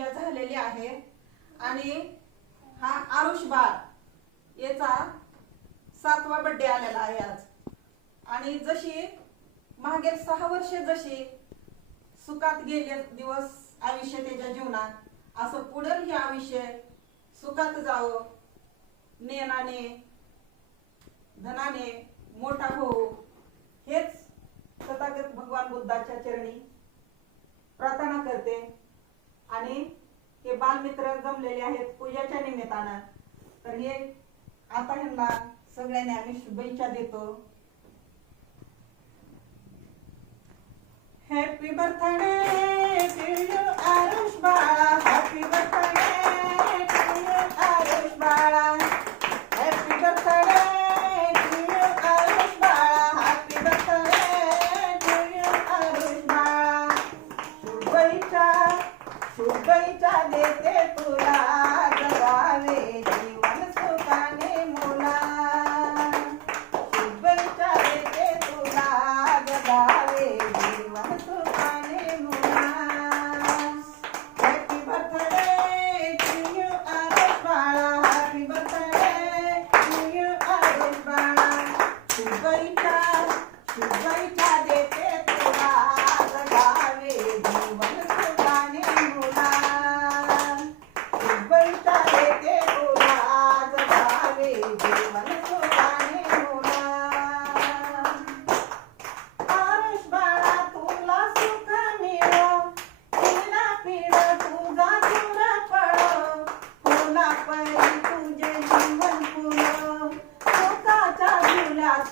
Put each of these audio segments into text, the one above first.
पूजा झालेली आहे. आणि हा आरुष बाळ याचा सातवा बड्डे आलेला आहे आज. आणि जशी मागे सहा वर्ष जशी सुखात गेले दिवस आयुष्य त्याच्या जीवनात असं पुढं हे आयुष्य सुखात जावं. नेनाने धनाने मोठा होऊ हेच तथागत भगवान बुद्धाच्या चरणी प्रार्थना करते. आणि हे बालमित्र जमलेले आहेत पूजाच्या निमित्तानं. तर हे आता ह्यांना सगळ्यांनी आम्ही शुभेच्छा देतो. हॅपी बर्थडे आरुष बाळा हॅपी बर्थडे आरुष बाळा हॅपी बर्थडे आरुष बाळा हॅपी बर्थडे आरुष बाळा शुभेच्छा शुभेच्छा देते तुला जगावे.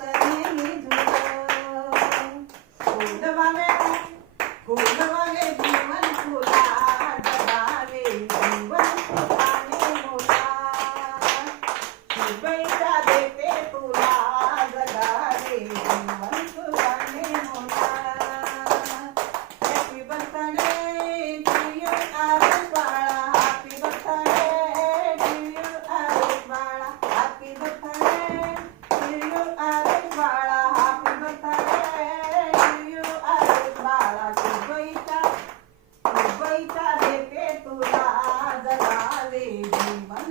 aplauso. जीवन